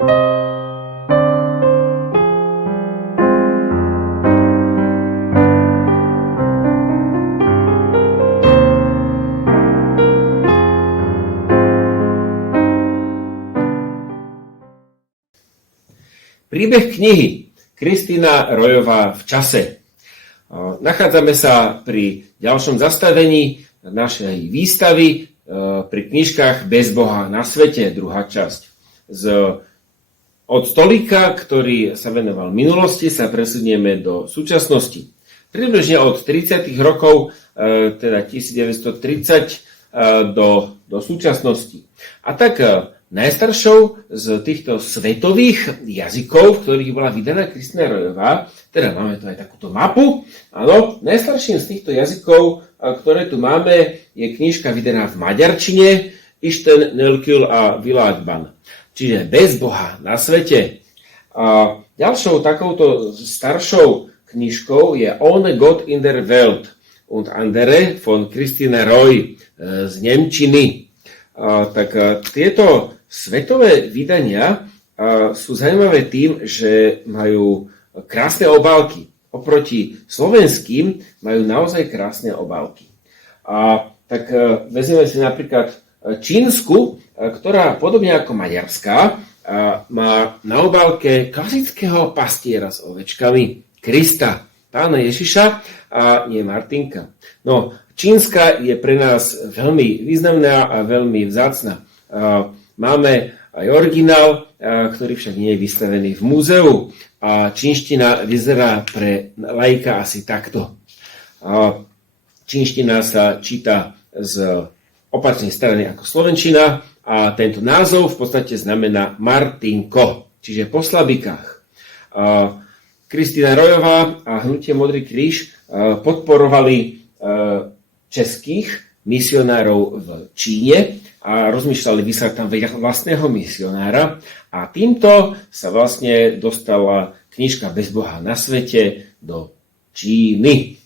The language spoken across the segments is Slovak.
Príbeh knihy Kristína Rojová v čase. Nachádzame sa pri ďalšom zastavení našej výstavy pri knižkách Bez Boha na svete, druhá časť. Od stolíka, ktorý sa venoval minulosti, sa presunieme do súčasnosti. Približne od 30. rokov, teda 1930 do súčasnosti. A tak najstaršou z týchto svetových jazykov, v ktorých bola vydaná Kristína Rojová, teda máme tu aj takúto mapu, áno, najstarším z týchto jazykov, ktoré tu máme, je knižka vydaná v maďarčine, Isten nélkül a világban, čiže Bez Boha na svete. A ďalšou takouto staršou knižkou je Ohne Gott in der Welt und andere von Christine Roy z nemčiny. Tak tieto svetové vydania sú zaujímavé tým, že majú krásne obálky. Oproti slovenským majú naozaj krásne obálky. Tak vezmeme si napríklad čínsku, ktorá podobne ako maďarská má na obálke klasického pastiera s ovečkami, Krista, Pána Ježiša a nie Martinka. No, čínska je pre nás veľmi významná a veľmi vzácna. Máme aj originál, ktorý však nie je vystavený v múzeu. A čínština vyzerá pre laika asi takto. Čínština sa číta z opačnej strany ako slovenčina a tento názov v podstate znamená Martinko, čiže po slabikách. Kristína Rojová a hnutie Modrý kríž podporovali českých misionárov v Číne a rozmýšľali vyslať tam vlastného misionára a týmto sa vlastne dostala knižka Bez Boha na svete do Číny.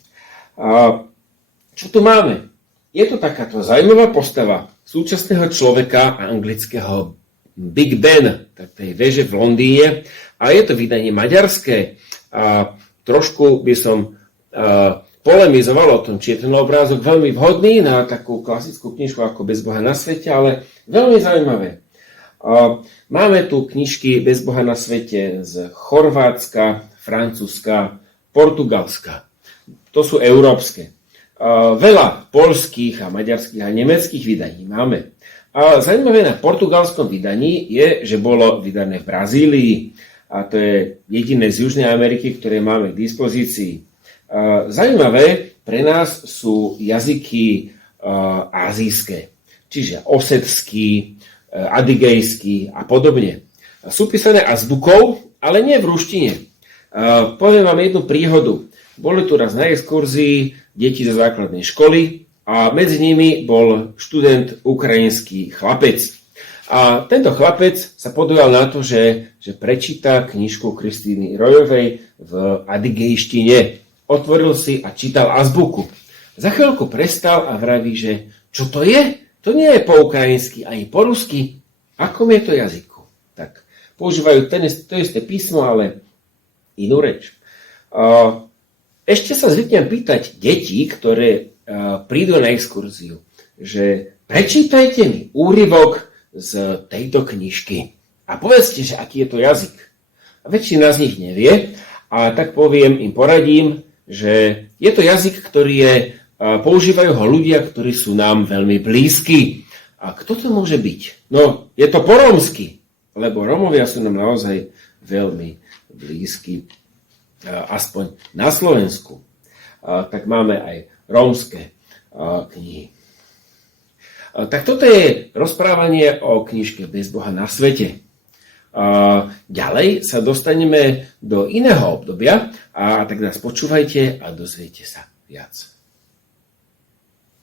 Čo tu máme? Je to takáto zaujímavá postava súčasného človeka a anglického Big Ben, tak tej veže v Londýne, a je to vydanie maďarské. A trošku by som polemizoval o tom, či je ten obrázok veľmi vhodný na takú klasickú knižku ako Bez Boha na svete, ale veľmi zaujímavé. Máme tu knižky Bez Boha na svete z Chorvátska, Francúzska, Portugalska. To sú európske. Veľa poľských a maďarských a nemeckých vydaní máme. A zaujímavé na portugalskom vydaní je, že bolo vydané v Brazílii. A to je jediné z Južnej Ameriky, ktoré máme k dispozícii. Zaujímavé pre nás sú jazyky azijské, čiže osetský, adigejský a podobne. Sú písané azbukou, ale nie v ruštine. Poviem vám jednu príhodu. Boli tu raz na exkurzii deti zo základnej školy a medzi nimi bol študent ukrajinský chlapec. A tento chlapec sa podujal na to, že prečíta knižku Kristíny Rojovej v adigejštine. Otvoril si a čítal azbuku. Za chvíľku prestal a vraví, že čo to je? To nie je po ukrajinsky ani po rusky. Akom je to jazyku? Tak používajú to isté písmo, ale inú reč. Ešte sa zvyknem pýtať detí, ktoré prídu na exkurziu, že prečítajte mi úryvok z tejto knižky a povedzte, že aký je to jazyk. A väčšina z nich nevie, a tak poradím, že je to jazyk, používajú ho ľudia, ktorí sú nám veľmi blízki. A kto to môže byť? No, je to po rómsky, lebo Rómovia sú nám naozaj veľmi blízki, aspoň na Slovensku. Tak máme aj rómske knihy. Tak toto je rozprávanie o knižke Bez Boha na svete. Ďalej sa dostaneme do iného obdobia a tak nás počúvajte a dozviete sa viac.